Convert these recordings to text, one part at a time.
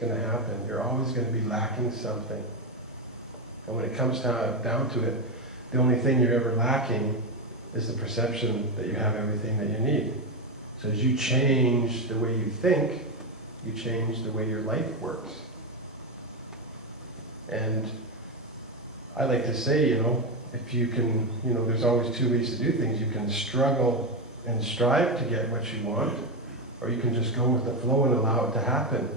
going to happen. You're always going to be lacking something. And when it comes down to it, the only thing you're ever lacking is the perception that you have everything that you need. So as you change the way you think, you change the way your life works. And I like to say, if you can, there's always two ways to do things. You can struggle and strive to get what you want, or you can just go with the flow and allow it to happen.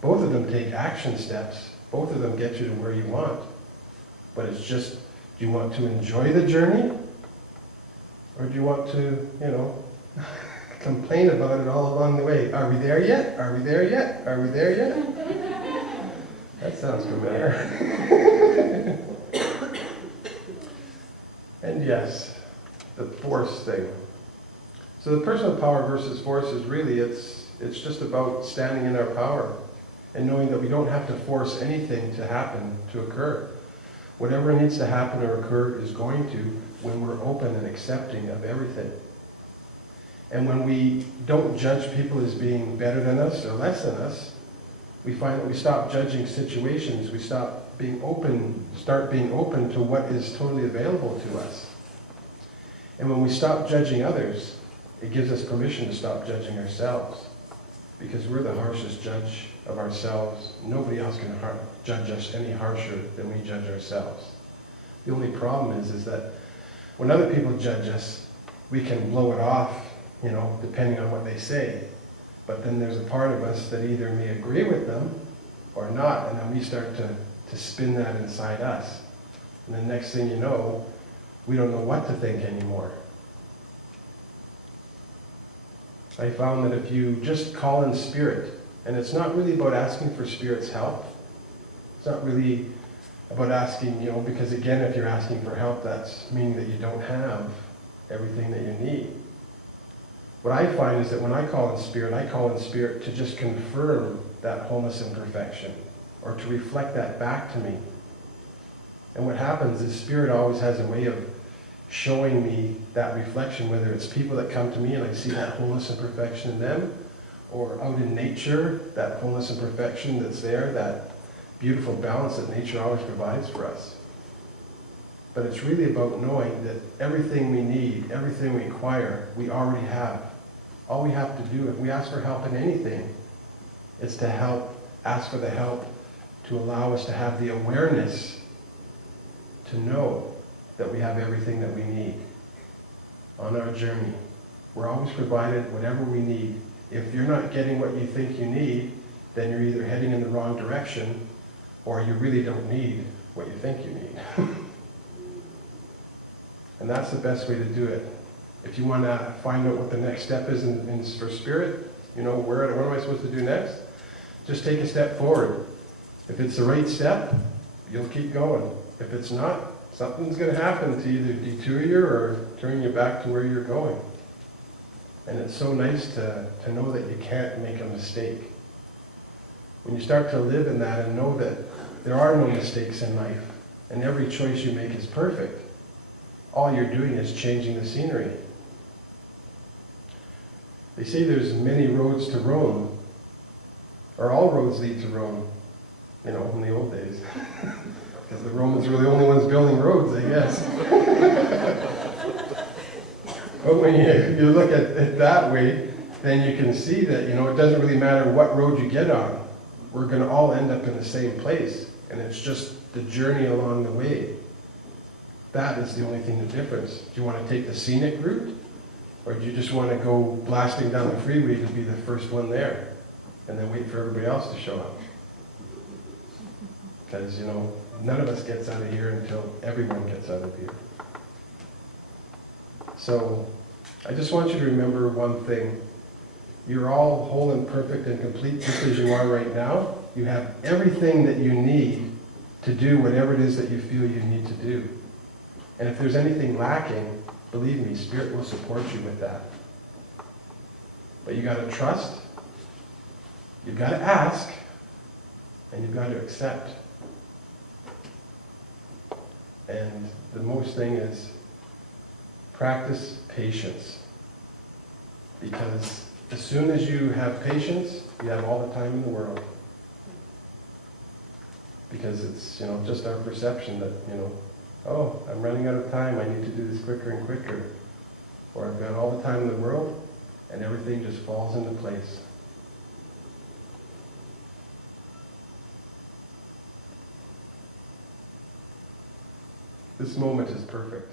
Both of them take action steps. Both of them get you to where you want. But it's just, do you want to enjoy the journey? Or do you want to, complain about it all along the way? Are we there yet? Are we there yet? Are we there yet? That sounds familiar. And yes, the force thing. So the personal power versus force is really, it's just about standing in our power and knowing that we don't have to force anything to happen, to occur. Whatever needs to happen or occur is going to when we're open and accepting of everything. And when we don't judge people as being better than us or less than us, we find that we stop judging situations, we start being open to what is totally available to us. And when we stop judging others, it gives us permission to stop judging ourselves, because we're the harshest judge of ourselves. Nobody else can judge us any harsher than we judge ourselves. The only problem is that when other people judge us, we can blow it off, depending on what they say. But then there's a part of us that either may agree with them or not, and then we start to spin that inside us. And the next thing you know, we don't know what to think anymore. I found that if you just call in spirit, and it's not really about asking for spirit's help. It's not really about asking, because again, if you're asking for help, that's meaning that you don't have everything that you need. What I find is that when I call in spirit to just confirm that wholeness and perfection, or to reflect that back to me. And what happens is spirit always has a way of showing me that reflection, whether it's people that come to me and I see that wholeness and perfection in them, or out in nature, that wholeness and perfection that's there, that beautiful balance that nature always provides for us. But it's really about knowing that everything we need, everything we require, we already have. All we have to do, if we ask for help in anything, is to ask for the help to allow us to have the awareness to know that we have everything that we need on our journey. We're always provided whatever we need. If you're not getting what you think you need, then you're either heading in the wrong direction or you really don't need what you think you need. And that's the best way to do it. If you want to find out what the next step is for spirit, what am I supposed to do next? Just take a step forward. If it's the right step, you'll keep going. If it's not, something's going to happen to either detour you or turn you back to where you're going. And it's so nice to know that you can't make a mistake. When you start to live in that and know that there are no mistakes in life, and every choice you make is perfect, all you're doing is changing the scenery. They say there's many roads to Rome, or all roads lead to Rome, in the old days. Because the Romans were the only ones building roads, I guess. But when you look at it that way, then you can see that, it doesn't really matter what road you get on. We're going to all end up in the same place. And it's just the journey along the way. That is the only thing, the difference. Do you want to take the scenic route? Or do you just want to go blasting down the freeway to be the first one there? And then wait for everybody else to show up? Because, none of us gets out of here until everyone gets out of here. So, I just want you to remember one thing. You're all whole and perfect and complete just as you are right now. You have everything that you need to do whatever it is that you feel you need to do. And if there's anything lacking, believe me, Spirit will support you with that. But you got to trust, you've got to ask, and you've got to accept. And the most thing is practice patience. Because as soon as you have patience, you have all the time in the world. because it's, just our perception that, oh, I'm running out of time, I need to do this quicker and quicker. Or I've got all the time in the world, and everything just falls into place. This moment is perfect.